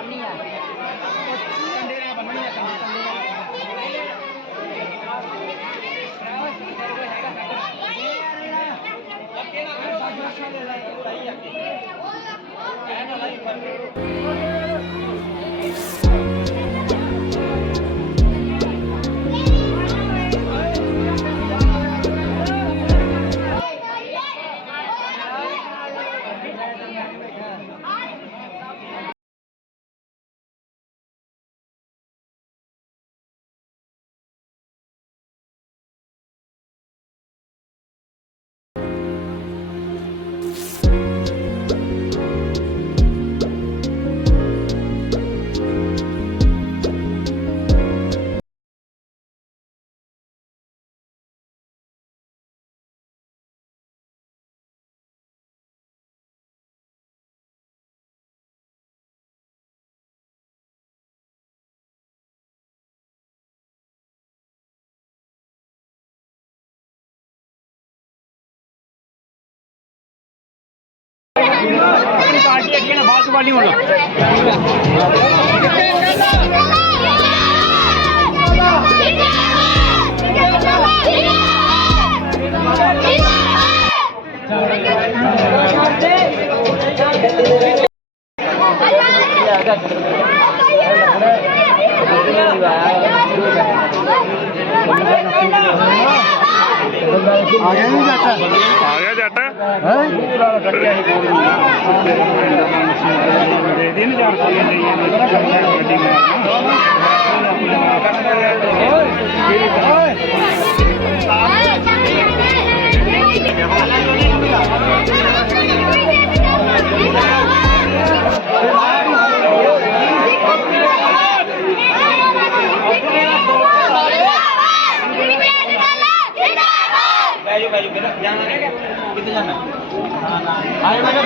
Party है ना फालतू पार्टी बोलो आ गया जाटा कितने जाना आए मैंने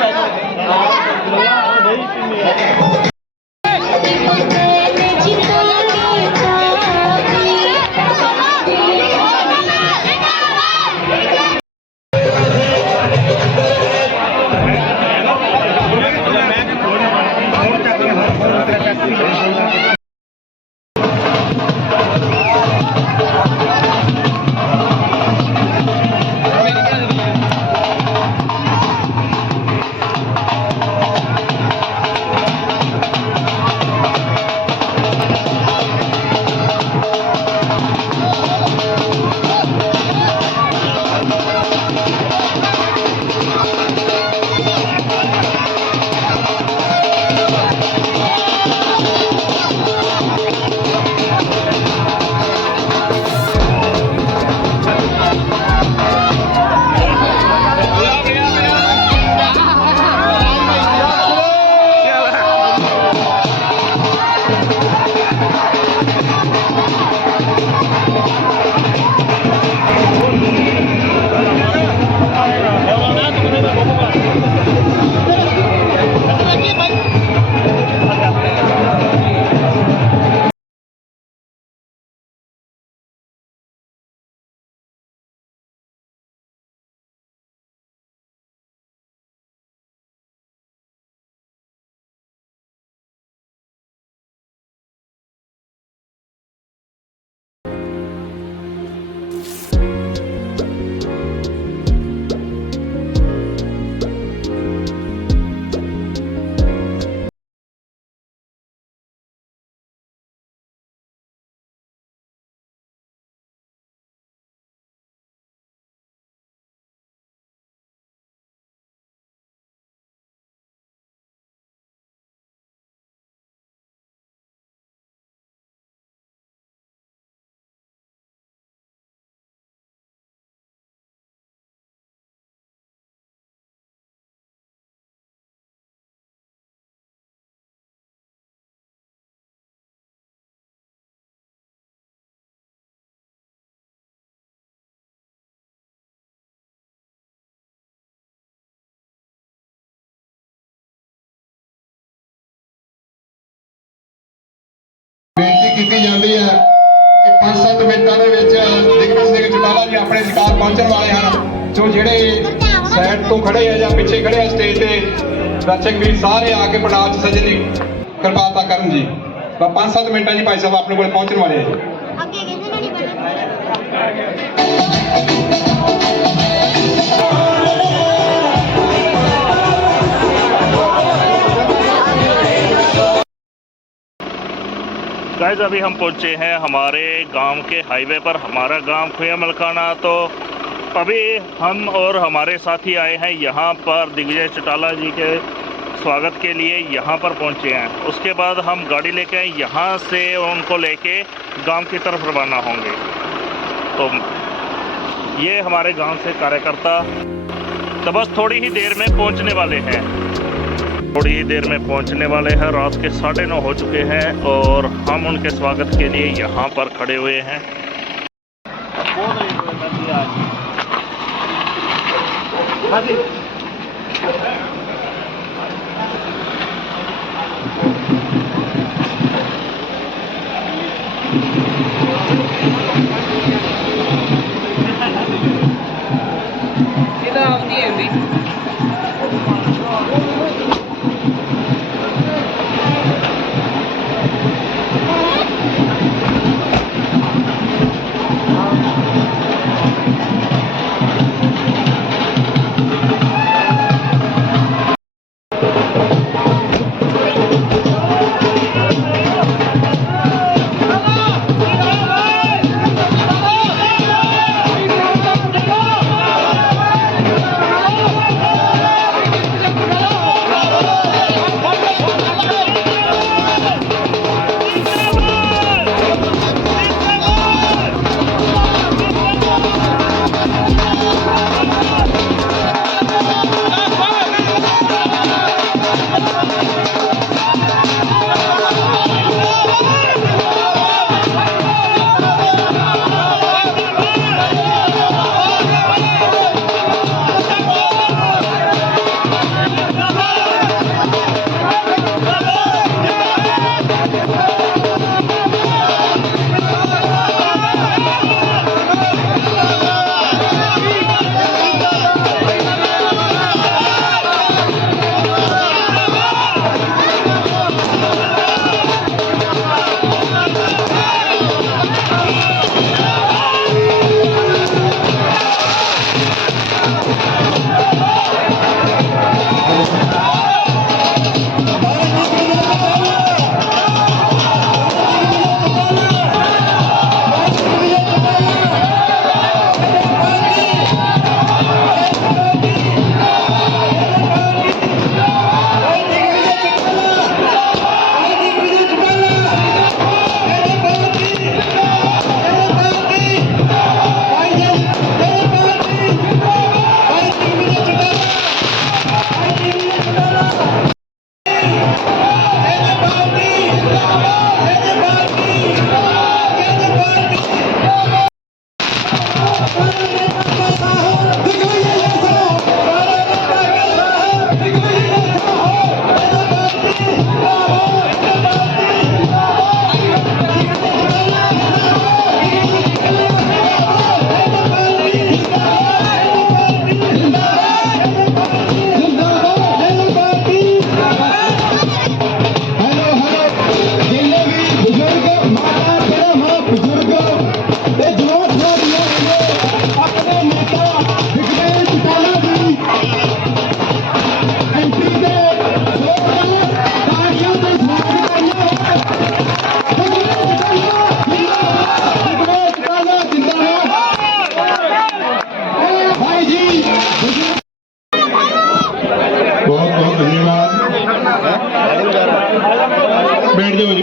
बेनती की जाती है कि 5-7 मिनटों के दिग्विजय सिंह चौटाला जी अपने शिकार पहुंचने वाले हैं जो जेडे साइड तो खड़े हैं या पिछे खड़े हैं स्टेज पे दर्शक भी सारे आके पंडाल सजन की ਕਿਰਪਾਲਤਾ ਕਰਨ ਜੀ। ਤਾਂ 5-7 ਮਿੰਟਾਂ 'ਚ ਭਾਈ ਸਾਹਿਬ ਆਪਣੇ ਕੋਲ ਪਹੁੰਚਣ ਵਾਲੇ ਆ ਜੀ। ਅੱਗੇ ਕਿਸੇ ਨੂੰ ਨਹੀਂ ਪਤਾ। गाइस अभी हम पहुंचे हैं हमारे गांव के हाईवे पर। हमारा गांव खुया मलकाना। तो अभी हम और हमारे साथी आए हैं यहाँ पर दिग्विजय चौटाला जी के स्वागत के लिए यहाँ पर पहुंचे हैं। उसके बाद हम गाड़ी लेके यहाँ से उनको लेके गांव की तरफ रवाना होंगे। तो ये हमारे गांव से कार्यकर्ता तो बस थोड़ी ही देर में पहुंचने वाले हैं। थोड़ी ही देर में पहुंचने वाले हैं। रात के 9:30 हो चुके हैं और हम उनके स्वागत के लिए यहाँ पर खड़े हुए हैं।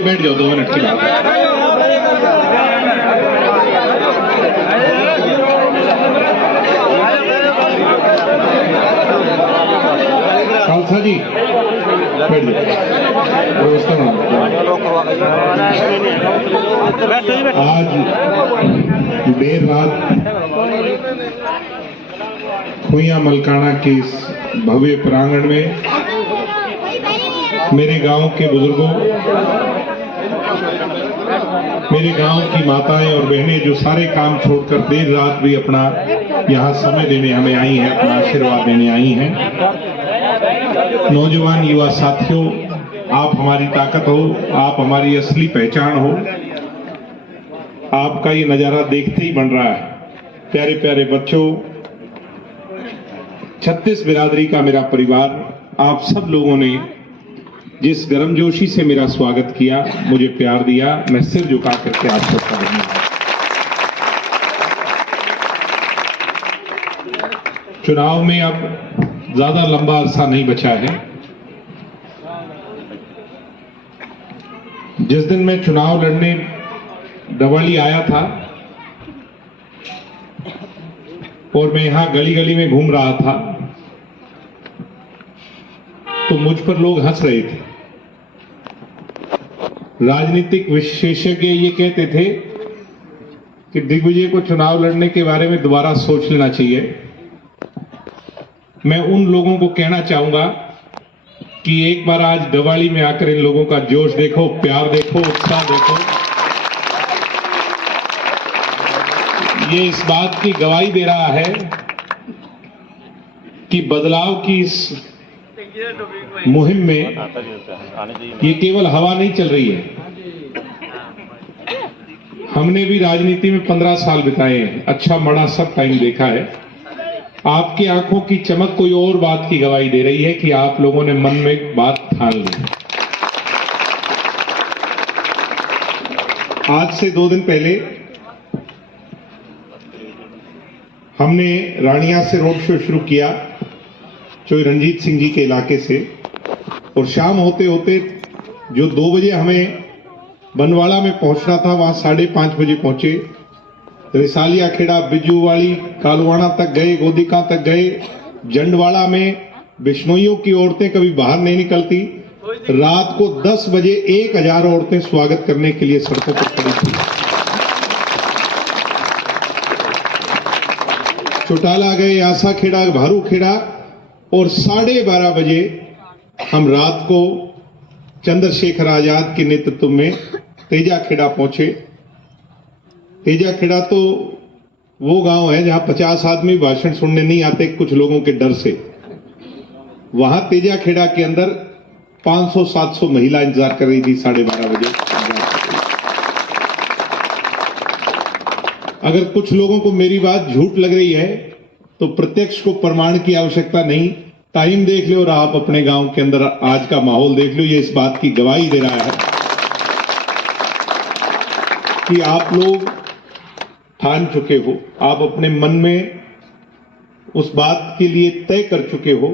बैठ जाओ 2 मिनट के खालसा जी बैठ जाओ व्यवस्था आज देर रात खुइया मलकाना के इस भव्य प्रांगण में मेरे गांव के बुजुर्गों, मेरे गांव की माताएं और बहनें जो सारे काम छोड़कर देर रात भी अपना यहाँ समय देने हमें आई हैं, अपना आशीर्वाद देने आई हैं। नौजवान युवा साथियों, आप हमारी ताकत हो, आप हमारी असली पहचान हो। आपका ये नज़ारा देखते ही बन रहा है। प्यारे प्यारे बच्चों, 36 बिरादरी का मेरा परिवार, आप सब लोगों ने जिस गर्मजोशी से मेरा स्वागत किया, मुझे प्यार दिया, मैं सिर झुका करके आप सबका धन्यवाद। चुनाव में अब ज्यादा लंबा अरसा नहीं बचा है। जिस दिन मैं चुनाव लड़ने दवाली आया था और मैं यहां गली गली में घूम रहा था तो मुझ पर लोग हंस रहे थे। राजनीतिक विशेषज्ञ ये कहते थे कि दिग्विजय को चुनाव लड़ने के बारे में दोबारा सोच लेना चाहिए। मैं उन लोगों को कहना चाहूंगा कि एक बार आज दिवाली में आकर इन लोगों का जोश देखो, प्यार देखो, उत्साह देखो। ये इस बात की गवाही दे रहा है कि बदलाव की इस मुहिम में ये केवल हवा नहीं चल रही है। हमने भी राजनीति में 15 साल बिताए हैं, अच्छा बड़ा सब टाइम देखा है। आपकी आंखों की चमक कोई और बात की गवाही दे रही है कि आप लोगों ने मन में बात ठान ली। आज से 2 दिन पहले हमने रानिया से रोड शो शुरू किया, जो रंजीत सिंह जी के इलाके से, और शाम होते होते जो 2 बजे हमें बनवाड़ा में पहुंचना था, वहां 5:30 बजे पहुंचे। रिसालिया खेड़ा, बिज्जूवाड़ी, कालवाड़ा तक गए, गोदिका तक गए। जंडवाड़ा में बिश्नोइयों की औरतें कभी बाहर नहीं निकलती। रात को 10 बजे 1000 औरतें स्वागत करने के लिए सड़कों पर खड़ी थी। चौटाला गए, आसा खेड़ा, भारू खेड़ा, और 12:30 बजे हम रात को चंद्रशेखर आजाद के नेतृत्व में तेजा खेड़ा पहुंचे। तेजा खेड़ा तो वो गांव है जहां 50 आदमी भाषण सुनने नहीं आते कुछ लोगों के डर से। वहां तेजा खेड़ा के अंदर 500-700 महिला इंतजार कर रही थी 12:30 बजे। अगर कुछ लोगों को मेरी बात झूठ लग रही है तो प्रत्यक्ष को प्रमाण की आवश्यकता नहीं, टाइम देख लो और आप अपने गांव के अंदर आज का माहौल देख लो। ये इस बात की गवाही दे रहा है कि आप लोग ठान चुके हो, आप अपने मन में उस बात के लिए तय कर चुके हो।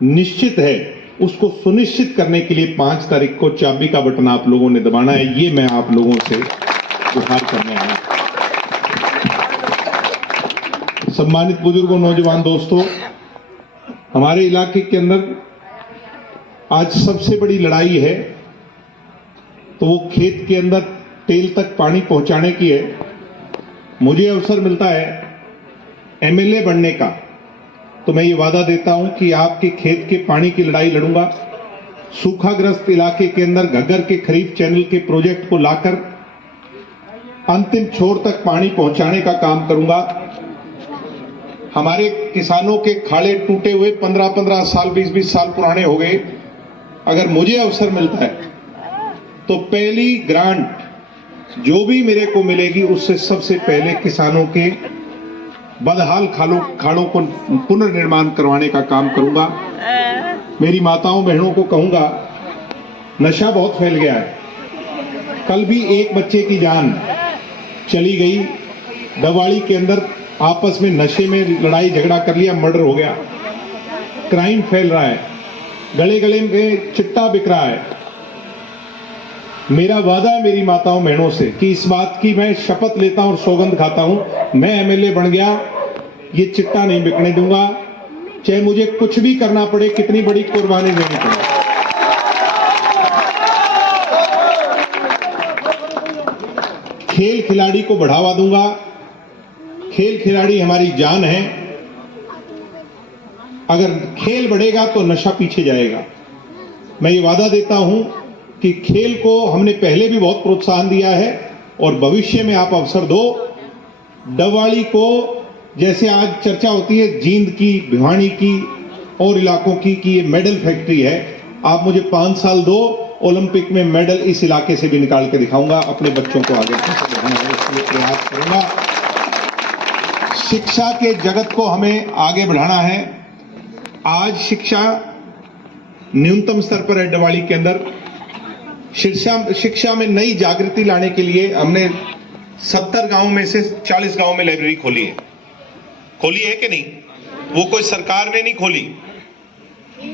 निश्चित है उसको सुनिश्चित करने के लिए 5 तारीख को चाबी का बटन आप लोगों ने दबाना है। ये मैं आप लोगों से गुहार करने आया। सम्मानित बुजुर्गों, नौजवान दोस्तों, हमारे इलाके के अंदर आज सबसे बड़ी लड़ाई है तो वो खेत के अंदर टेल तक पानी पहुंचाने की है। मुझे अवसर मिलता है एमएलए बनने का तो मैं ये वादा देता हूं कि आपके खेत के पानी की लड़ाई लड़ूंगा। सूखाग्रस्त इलाके के अंदर घग्गर के खरीफ चैनल के प्रोजेक्ट को लाकर अंतिम छोर तक पानी पहुंचाने का काम करूंगा। हमारे किसानों के खाड़े टूटे हुए 15-15 साल, 20-20 साल पुराने हो गए। अगर मुझे अवसर मिलता है तो पहली ग्रांट जो भी मेरे को मिलेगी उससे सबसे पहले किसानों के बदहाल खाड़ों को पुनर्निर्माण करवाने का काम करूंगा। मेरी माताओं बहनों को कहूंगा, नशा बहुत फैल गया है। कल भी एक बच्चे की जान चली गई। दवाड़ी के अंदर आपस में नशे में लड़ाई झगड़ा कर लिया, मर्डर हो गया। क्राइम फैल रहा है, गले गले में चिट्टा बिक रहा है। मेरा वादा है मेरी माताओं बहनों से कि इस बात की मैं शपथ लेता हूं और सौगंध खाता हूं, मैं एमएलए बन गया, ये चिट्टा नहीं बिकने दूंगा, चाहे मुझे कुछ भी करना पड़े, कितनी बड़ी कुर्बानी देनी पड़े। खेल खिलाड़ी को बढ़ावा दूंगा। खेल खिलाड़ी हमारी जान है। अगर खेल बढ़ेगा तो नशा पीछे जाएगा। मैं ये वादा देता हूं कि खेल को हमने पहले भी बहुत प्रोत्साहन दिया है और भविष्य में आप अवसर दो। डबवाड़ी को जैसे आज चर्चा होती है जींद की, भिवानी की और इलाकों की कि ये मेडल फैक्ट्री है, आप मुझे 5 साल दो, ओलंपिक में मेडल इस इलाके से भी निकाल के दिखाऊंगा, अपने बच्चों को आगे बढ़ाने है, इसके लिए प्रयास करूंगा। शिक्षा के जगत को हमें आगे बढ़ाना है। आज शिक्षा न्यूनतम स्तर पर है डवाली के अंदर। शिक्षा में नई जागृति लाने के लिए हमने 70 गांव में से 40 गांव में लाइब्रेरी खोली है। खोली है कि नहीं? वो कोई सरकार ने नहीं खोली,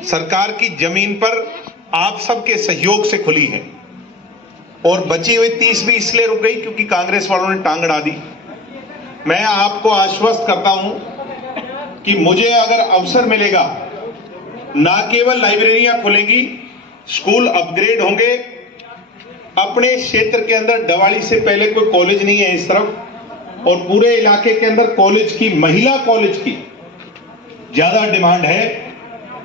सरकार की जमीन पर आप सबके सहयोग से खुली है। और बची हुई 30 भी इसलिए रुक गई क्योंकि कांग्रेस वालों ने टांग अड़ा दी। मैं आपको आश्वस्त करता हूं कि मुझे अगर अवसर मिलेगा, ना केवल लाइब्रेरियां खुलेंगी, स्कूल अपग्रेड होंगे। अपने क्षेत्र के अंदर डवाली से पहले कोई कॉलेज नहीं है इस तरफ, और पूरे इलाके के अंदर कॉलेज की, महिला कॉलेज की ज्यादा डिमांड है।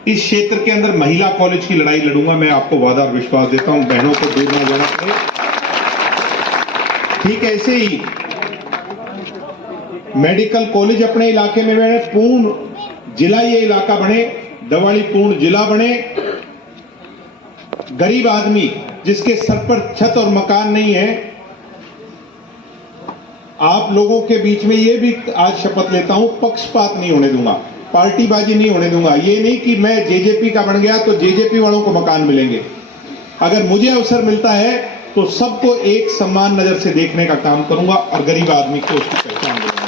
इस क्षेत्र के अंदर महिला कॉलेज की लड़ाई लड़ूंगा, मैं आपको वादा और विश्वास देता हूं। बहनों को दूर ना जाना पड़े। ठीक ऐसे ही मेडिकल कॉलेज अपने इलाके में बने, पूर्ण जिला ये इलाका बने, डवाली पूर्ण जिला बने। गरीब आदमी जिसके सर पर छत और मकान नहीं है, आप लोगों के बीच में ये भी आज शपथ लेता हूं, पक्षपात नहीं होने दूंगा, पार्टीबाजी नहीं होने दूंगा। ये नहीं कि मैं जेजेपी का बन गया तो जेजेपी वालों को मकान मिलेंगे। अगर मुझे अवसर मिलता है तो सबको एक समान नजर से देखने का काम करूंगा और गरीब आदमी को उसकी पहचान दूंगा।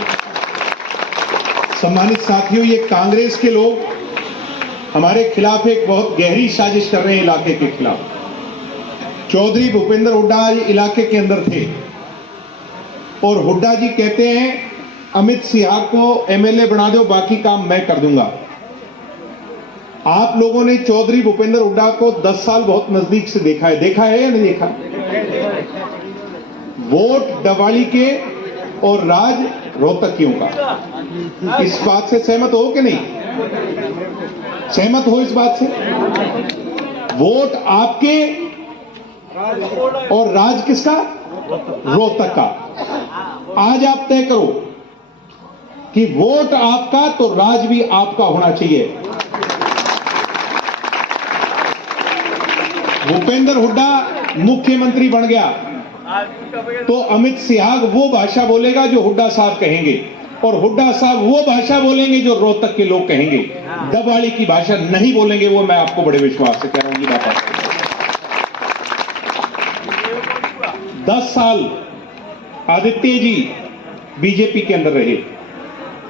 सम्मानित साथियों, ये कांग्रेस के लोग हमारे खिलाफ एक बहुत गहरी साजिश कर रहे हैं इलाके के खिलाफ। चौधरी भूपेंद्र हुड्डा आज इलाके के अंदर थे और हुड्डा जी कहते हैं अमित सिंह को एमएलए बना दो, बाकी काम मैं कर दूंगा। आप लोगों ने चौधरी भूपेंद्र हुड्डा को 10 साल बहुत नजदीक से देखा है या नहीं देखा? वोट डवाली के और राज रोहतकियों का। इस बात से सहमत हो कि नहीं? सहमत हो इस बात से? वोट आपके और राज किसका? रोहतक का। आज आप तय करो कि वोट आपका तो राज भी आपका होना चाहिए। भूपेंद्र हुड्डा मुख्यमंत्री बन गया तो अमित सिंह वो भाषा बोलेगा जो हुड्डा साहब कहेंगे, और हुड्डा साहब वो भाषा बोलेंगे जो रोहतक के लोग कहेंगे। डवाली की भाषा नहीं बोलेंगे, वो मैं आपको बड़े विश्वास से कह रहा हूं। ये बात 10 साल आदित्य जी बीजेपी के अंदर रहे।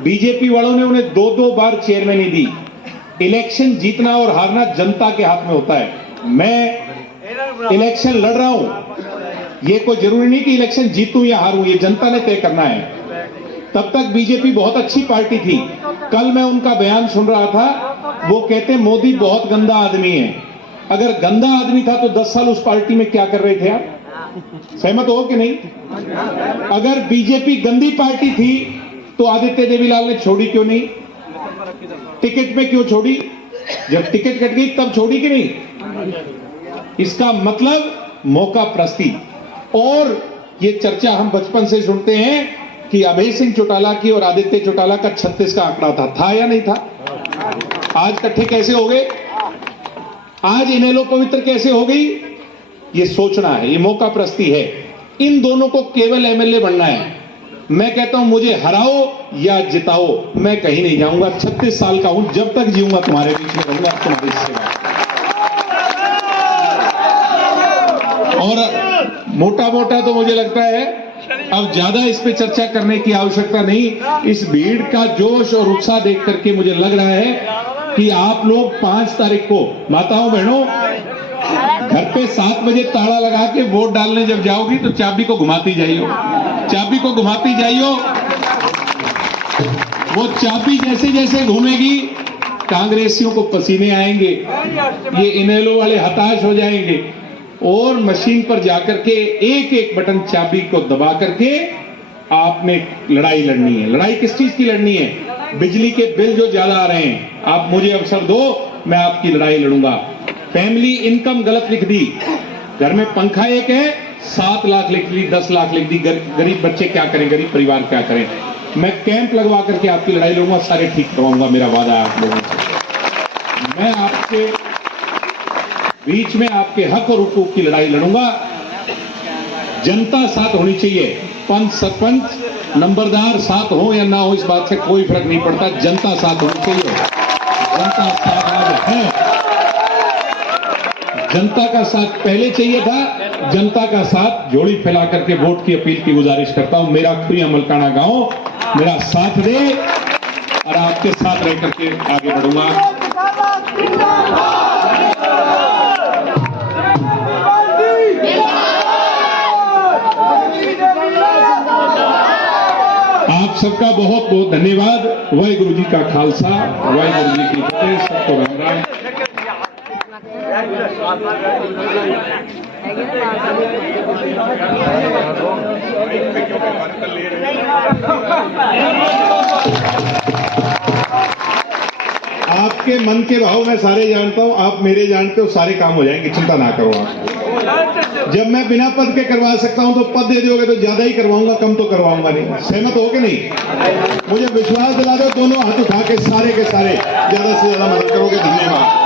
बीजेपी वालों ने उन्हें 2-2 बार चेयरमैनी दी। इलेक्शन जीतना और हारना जनता के हाथ में होता है। मैं इलेक्शन लड़ रहा हूं, ये कोई जरूरी नहीं कि इलेक्शन जीतूं या हारूं, ये जनता ने तय करना है। तब तक बीजेपी बहुत अच्छी पार्टी थी। कल मैं उनका बयान सुन रहा था, वो कहते मोदी बहुत गंदा आदमी है। अगर गंदा आदमी था तो 10 साल उस पार्टी में क्या कर रहे थे आप? सहमत हो कि नहीं? अगर बीजेपी गंदी पार्टी थी तो आदित्य देवीलाल ने छोड़ी क्यों नहीं? टिकट में क्यों छोड़ी? जब टिकट कट गई तब छोड़ी कि नहीं? इसका मतलब मौका प्रस्ती। और ये चर्चा हम बचपन से सुनते हैं कि अभय सिंह चौटाला की और आदित्य चौटाला का 36 का आंकड़ा था या नहीं था? आज इकट्ठे कैसे हो गए? आज इनेलो पवित्र कैसे हो गई? ये सोचना है, ये मौका प्रस्ती है। इन दोनों को केवल एमएलए बनना है। मैं कहता हूं मुझे हराओ या जिताओ, मैं कहीं नहीं जाऊंगा। 36 साल का हूं, जब तक जीऊंगा तुम्हारे बीच में रहूंगा, तुम्हारी सेवा। और मोटा मोटा तो मुझे लगता है अब ज्यादा इस पे चर्चा करने की आवश्यकता नहीं। इस भीड़ का जोश और उत्साह देख करके मुझे लग रहा है कि आप लोग 5 तारीख को, माताओं बहनों, घर पे 7 बजे ताला लगा के वोट डालने जब जाओगी तो चाबी को घुमाती जाइयो, चाबी को घुमाती जाइयो। वो चाबी जैसे जैसे घूमेगी कांग्रेसियों को पसीने आएंगे, ये इनेलो वाले हताश हो जाएंगे, और मशीन पर जाकर के एक एक बटन चाबी को दबा करके आपने लड़ाई लड़नी है। लड़ाई किस चीज की लड़नी है? बिजली के बिल जो ज्यादा आ रहे हैं, आप मुझे अवसर दो, मैं आपकी लड़ाई लड़ूंगा। फैमिली इनकम गलत लिख दी, घर में पंखा एक है, 7 लाख लिख दी, 10 लाख लिख दी। गरीब बच्चे क्या करें, गरीब परिवार क्या करें? मैं कैंप लगवा करके आपकी लड़ाई लड़ूंगा, सारे ठीक करवाऊंगा, मेरा वादा है आप लोगों से। मैं आपसे बीच में आपके हक और हुकूक की लड़ाई लड़ूंगा। जनता साथ होनी चाहिए, पंच सरपंच नंबरदार साथ हो या ना हो इस बात से कोई फर्क नहीं पड़ता, जनता साथ होनी चाहिए। जनता साथ आज है, जनता का साथ पहले चाहिए था, जनता का साथ जोड़ी फैला करके वोट की अपील की गुजारिश करता हूं। मेरा खुया मलकाना गांव मेरा साथ दे और आपके साथ रह करके आगे बढ़ूंगा। आप सबका बहुत बहुत धन्यवाद। वाहिगुरु जी का खालसा, वाहिगुरु जी की फतेह। सबको राम राम। आपके मन के भाव मैं सारे जानता हूं, आप मेरे जानते हो, सारे काम हो जाएंगे, चिंता ना करो आप। जब मैं बिना पद के करवा सकता हूं तो पद दे दोगे तो ज्यादा ही करवाऊंगा, कम तो करवाऊंगा नहीं। सहमत हो कि नहीं? मुझे विश्वास दिला दो, दोनों हाथ उठा के सारे ज्यादा से ज्यादा मदद करोगे। धन्यवाद।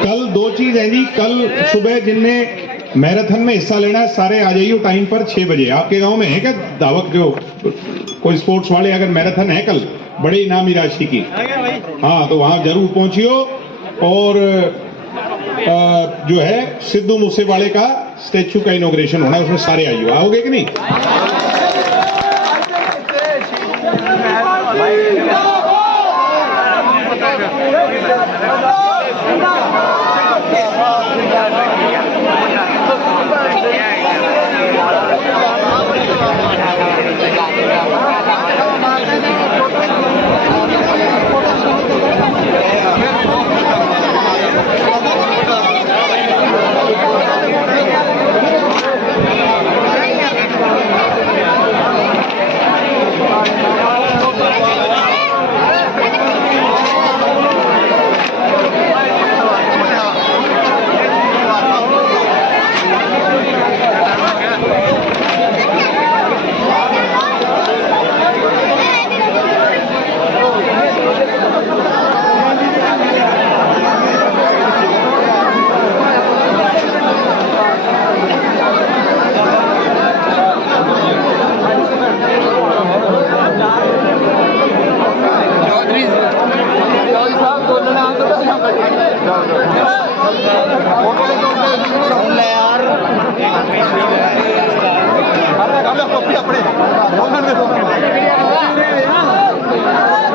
कल दो चीज है जी। कल सुबह जिनने मैराथन में हिस्सा लेना है सारे आ जाइए टाइम पर 6 बजे। आपके गांव में है क्या दावत, जो कोई स्पोर्ट्स वाले अगर मैराथन है कल बड़े इनामी राशि की, हाँ तो वहां जरूर पहुंचियो। और जो है सिद्धू मूसेवाले का स्टैचू का इनॉग्रेशन होना है, उसमें सारे आइयो। आओगे कि नहीं?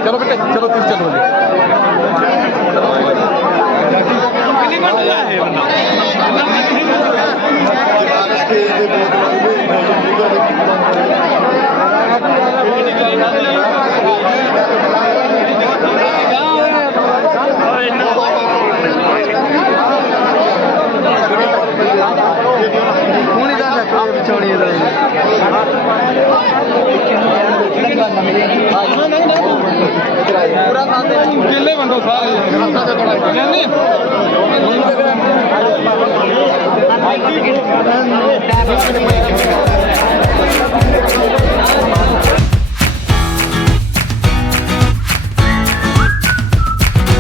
चलो बेटे, चलो पूरा केले बंदो सारे